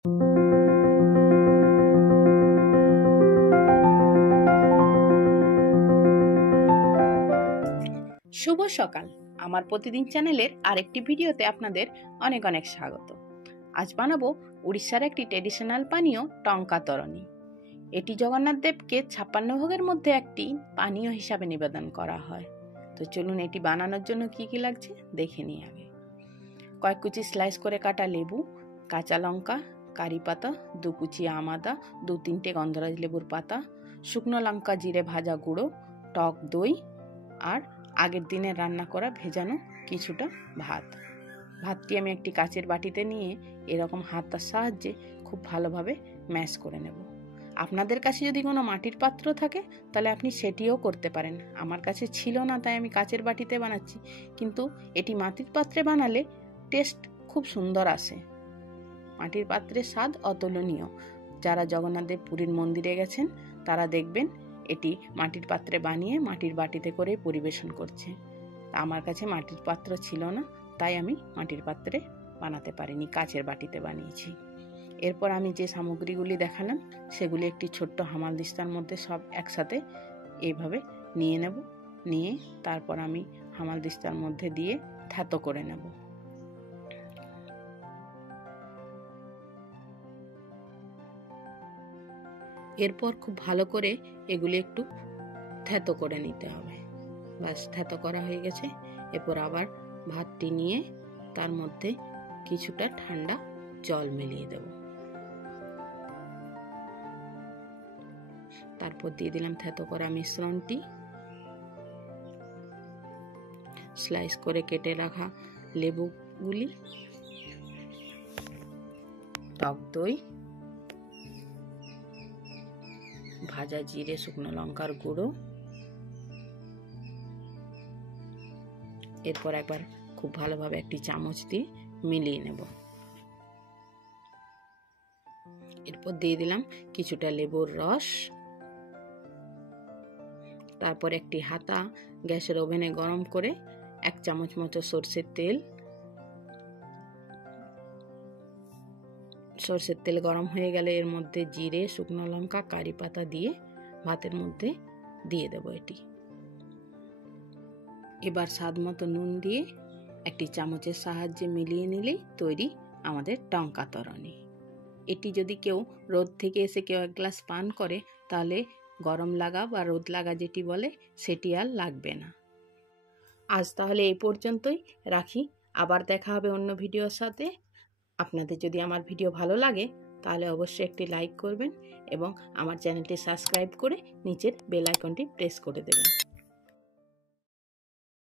শুভ সকাল। আমার প্রতিদিন চ্যানেলের আরেকটি ভিডিওতে আপনাদের অনেক অনেক স্বাগত। আজ বানাবো উড়িষ্যার একটি ট্র্যাডিশনাল পানীয় টঙ্কা তরণী। এটি জগন্নাথ দেবকে 56 ভোগের মধ্যে একটি পানীয় হিসাবে নিবেদন করা হয়। তো চলুন এটি বানানোর জন্য কি কি লাগছে দেখে নিই। আগে কয়েক কুচি স্লাইস করে কাটা লেবু, কাঁচা লঙ্কা, কারি পাতা, 2 কুচি আম আদা, 2-3টে গন্ধরাজ লেবুর পাতা, শুকনো লঙ্কা জিরে ভাজা গুঁড়ো, টক দই আর আগের দিনে রান্না করা ভেজানো কিছুটা ভাতটি আমি একটি কাচের বাটিতে নিয়ে এরকম হাতার সাহায্যে খুব ভালোভাবে ম্যাশ করে নেব। আপনাদের কাছে যদি কোনো মাটির পাত্র থাকে তাহলে আপনি সেটিও করতে পারেন। আমার কাছে ছিল না, তাই আমি কাচের বাটিতে বানাচ্ছি, কিন্তু এটি মাটির পাত্রে বানালে টেস্ট খুব সুন্দর আসে। মাটির পাত্রের স্বাদ অতুলনীয়। যারা জগন্নাথদেব পুরীর মন্দিরে গেছেন তারা দেখবেন এটি মাটির পাত্রে বানিয়ে মাটির বাটিতে করে পরিবেশন করছে। আমার কাছে মাটির পাত্র ছিল না, তাই আমি মাটির পাত্রে বানাতে পারিনি, কাচের বাটিতে বানিয়েছি। এরপর আমি যে সামগ্রীগুলি দেখালাম সেগুলি একটি ছোট্ট হামালদিস্তার মধ্যে সব একসাথে এইভাবে নিয়ে নেব। নিয়ে তারপর আমি হামালদিস্তার মধ্যে দিয়ে থ্যাতো করে নেব। এরপর খুব ভালো করে এগুলি একটু থ্যাতো করে নিতে হবে। ব্যাস, থ্যাতো করা হয়ে গেছে। এরপর আবার ভাতটি নিয়ে তার মধ্যে কিছুটা ঠান্ডা জল মিলিয়ে দেব। তারপর দিয়ে দিলাম থ্যাতো করা মিশ্রণটি, স্লাইস করে কেটে রাখা লেবুগুলি, টক দই, ভাজা জিরে শুকনো লঙ্কার গুঁড়ো। এরপর একবার খুব ভালোভাবে একটি চামচ দিয়ে মিলিয়ে নেব। এরপর দিয়ে দিলাম কিছুটা লেবুর রস। তারপর একটি হাতা গ্যাসের ওভেনে গরম করে 1 চামচ মতো সরষের তেল গরম হয়ে গেলে এর মধ্যে জিরে শুকনো লঙ্কা কারি পাতা দিয়ে ভাতের মধ্যে দিয়ে দেব এটি। এবার স্বাদ মতো নুন দিয়ে একটি চামচের সাহায্যে মিলিয়ে নিলেই তৈরি আমাদের টঙ্কা তরণী। এটি যদি কেউ রোদ থেকে এসে কেউ 1 গ্লাস পান করে তাহলে গরম লাগা বা রোদ লাগা যেটি বলে সেটি আর লাগবে না। আজ তাহলে এই পর্যন্তই রাখি, আবার দেখা হবে অন্য ভিডিওর সাথে। আপনাদের যদি আমার ভিডিও ভালো লাগে তাহলে অবশ্যই একটি লাইক করবেন এবং আমার চ্যানেলটি সাবস্ক্রাইব করে নিচের বেল আইকনটি প্রেস করে দেবেন।